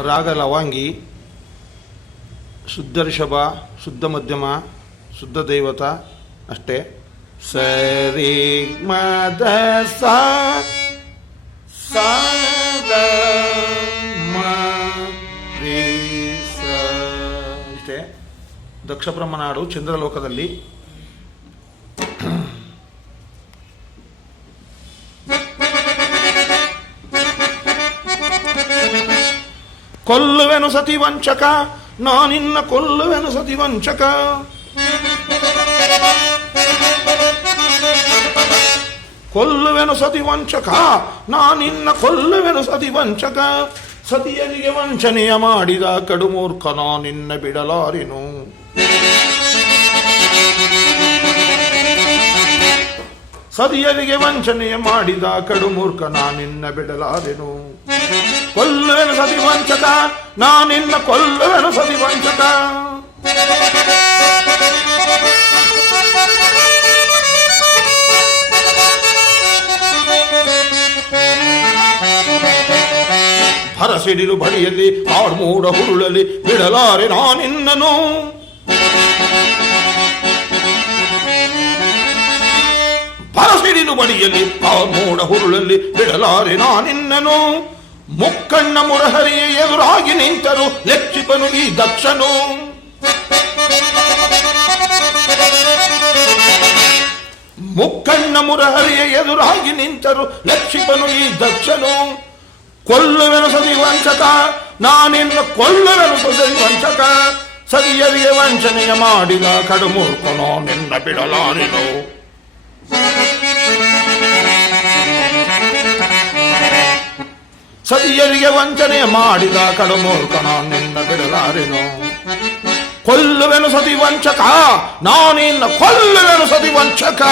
ರಾಗ ಲವಾಂಗಿ, ಶುದ್ಧ ಋಷಭ ಶುದ್ಧ ಮಧ್ಯಮ, ಶುದ್ಧ ದೈವತ ಅಷ್ಟೇ. ಸರಿ ಮದ ಸಾ ದಕ್ಷ ಬ್ರಹ್ಮನಾಡು ಚಂದ್ರಲೋಕದಲ್ಲಿ ಕೊಲ್ಲುವೆನು ಸತಿ ವಂಚಕ ನಾನಿನ್ನ ಕೊಲ್ಲುವೆನು ಸತಿ ವಂಚಕ. ಕೊಲ್ಲುವೆನು ಸತಿ ವಂಚಕ ನಾನಿನ್ನ ಕೊಲ್ಲುವೆನು ಸತಿ ವಂಚಕ. ಸತಿಯರಿಗೆ ವಂಚನೆಯ ಮಾಡಿದ ಕಡುಮೂರ್ಖ ನಾನಿನ್ನ ಬಿಡಲಾರೆನು. ಸತಿಯರಿಗೆ ವಂಚನೆಯ ಮಾಡಿದ ಕಡು ಮೂರ್ಖ ನಾನಿನ್ನ ಬಿಡಲಾರೆನು. ಕೊಲ್ಲುವೆನು ಸತಿ ವಂಚಕ ನಾನಿನ್ನ ಕೊಲ್ಲುವೆನು ಸತಿ ವಂಚಕ ಹರಸಿಡಿಲು ಬಳಿಯಲ್ಲಿ ಆಡ್ಮೂಡ ಹುರುಳಲಿ ಬಿಡಲಾರೆ ನಾನಿನ್ನನು ಭರಸಿಡಿಲು ಆ ಮೋಡ ಹುರುಳಲ್ಲಿ ಬಿಡಲಾರೆ ನಾನಿನ್ನನು. ಮುಕ್ಕಣ್ಣ ಮುರಹರಿಯ ಎದುರಾಗಿ ನಿಂತರು ಲೆಚ್ಚಿಪನು ಈ ದಕ್ಷನು. ಮುಕ್ಕಣ್ಣ ಮುರಹರಿಯ ಎದುರಾಗಿ ನಿಂತರು ಲಕ್ಷಿಪನು ಈ ದಕ್ಷನು. ಕೊಲ್ಲುವೆನು ಸದಿ ವಂಚಕ, ನಾನಿನ್ನ ಕೊಲ್ಲುವೆನು ಸದಿ ವಂಚಕ. ಸದಿಯರಿಗೆ ವಂಚನೆಯ ಮಾಡಿದ ಕಡುಮೂರ್ಖನೋ, ನಿನ್ನ ಬಿಡಲಾರೆನು. ಸದಿಯರಿಗೆ ವಂಚನೆ ಮಾಡಿದ ಕಡುಮೂರ್ಖನ ನಿನ್ನ ಬಿಡಲಾರೆನು? ಕೊಲ್ಲುವೆನು ಸತಿ ವಂಚಕ ನಾನಿನ್ನ ಕೊಲ್ಲುವೆನು ಸತಿ ವಂಚಕ.